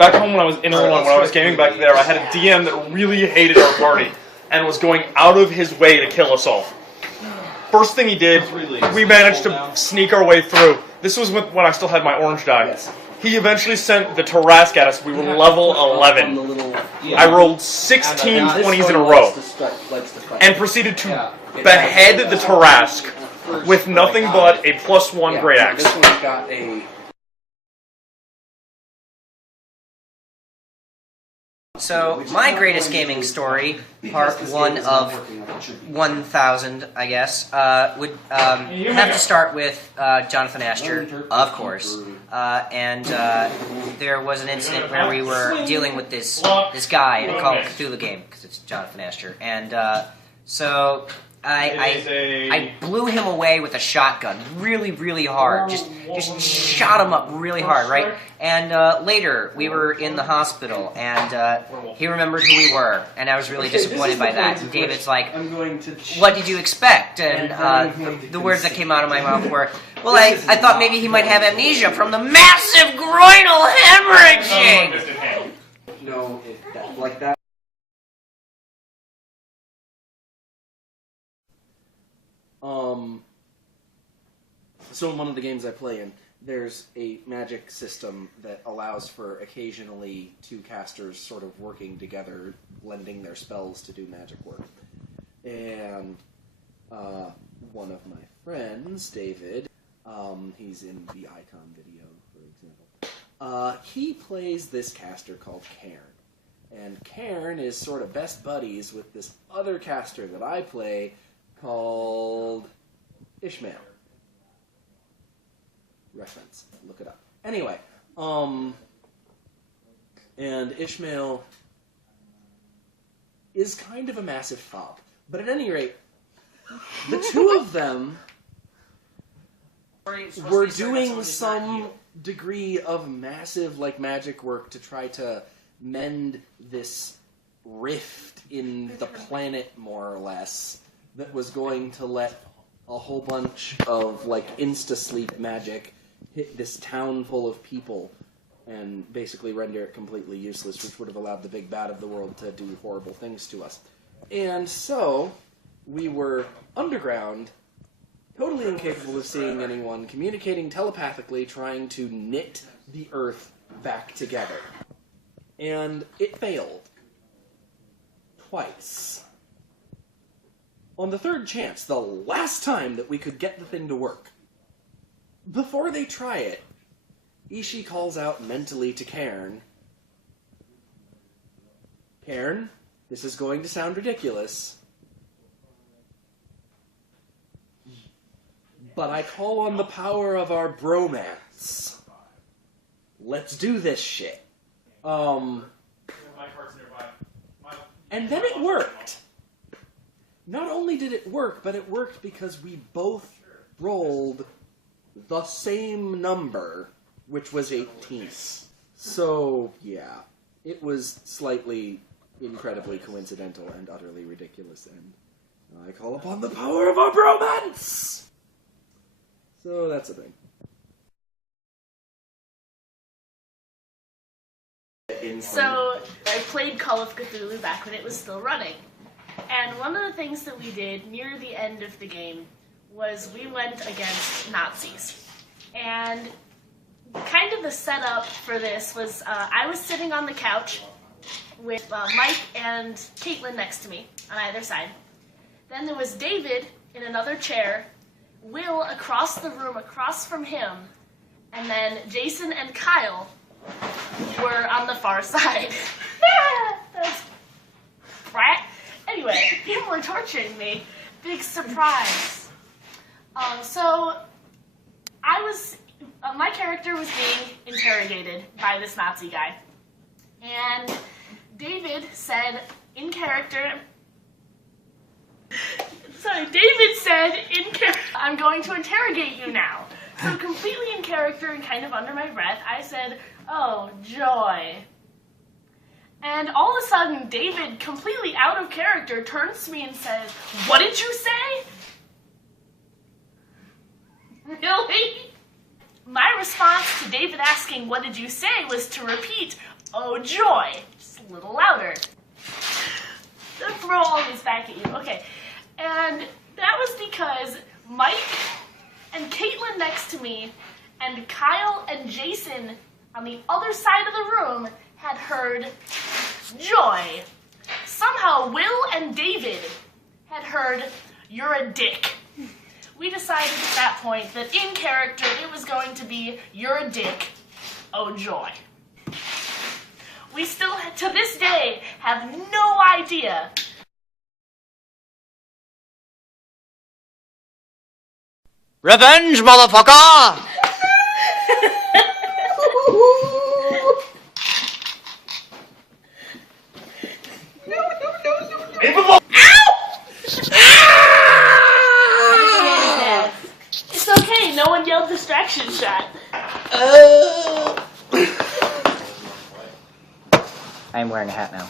back home when I was in Illinois, when I was gaming back there, I had a DM that really hated our party and was going out of his way to kill us all. First thing he did, we managed to sneak our way through. This was when I still had my orange die. He eventually sent the Tarrasque at us. We were level 11. I rolled 16 20s in a row and proceeded to behead the Tarrasque with nothing but a +1 great axe. This one's got a... So, my greatest gaming story, part 1 of 1,000, I guess, would have to start with Jonathan Astor, of course. And there was an incident where we were dealing with this guy in a Call of Cthulhu game, because it's Jonathan Astor. And so I blew him away with a shotgun really, really hard. Just shot him up really hard, right? And later, we were in the hospital, and he remembered who we were, and I was really disappointed by that. And David's like, what did you expect? And the words that came out of my mouth were, well, I thought maybe he might have amnesia from the massive groinal hemorrhaging! No, like that. So in one of the games I play in, there's a magic system that allows for occasionally two casters sort of working together, blending their spells to do magic work. And one of my friends, David, he's in the Icon video, for example, he plays this caster called Cairn. And Cairn is sort of best buddies with this other caster that I play called Ishmael. Reference. Look it up. Anyway, and Ishmael is kind of a massive fob. But at any rate, the two of them were doing some degree of massive, magic work to try to mend this rift in the planet, more or less, that was going to let a whole bunch of, insta-sleep magic hit this town full of people and basically render it completely useless, which would have allowed the big bad of the world to do horrible things to us. And so, we were underground, totally incapable of seeing anyone, communicating telepathically, trying to knit the Earth back together. And it failed. Twice. On the third chance, the last time that we could get the thing to work, before they try it, Ishi calls out mentally to Cairn, Cairn, this is going to sound ridiculous, but I call on the power of our bromance. Let's do this shit. And then it worked. Not only did it work, but it worked because we both rolled the same number, which was 18. So, yeah. It was slightly, incredibly coincidental and utterly ridiculous, and I call upon the power of our bromance! So, that's a thing. So, I played Call of Cthulhu back when it was still running. And one of the things that we did near the end of the game was we went against Nazis. And kind of the setup for this was I was sitting on the couch with Mike and Caitlin next to me on either side. Then there was David in another chair, Will across the room across from him, and then Jason and Kyle were on the far side. That's brat. Anyway, people were torturing me. Big surprise. So, my character was being interrogated by this Nazi guy. And David said, I'm going to interrogate you now. So completely in character and kind of under my breath, I said, oh, joy. And all of a sudden, David, completely out of character, turns to me and says, what did you say? Really? My response to David asking, what did you say, was to repeat, Oh joy! Just a little louder. They'll throw all these back at you. Okay. And that was because Mike and Caitlin next to me and Kyle and Jason on the other side of the room had heard joy. Somehow Will and David had heard you're a dick. We decided at that point that in character it was going to be you're a dick, oh joy. We still, to this day, have no idea. Revenge, motherfucker! It's okay, no one yelled distraction shot. I'm wearing a hat now.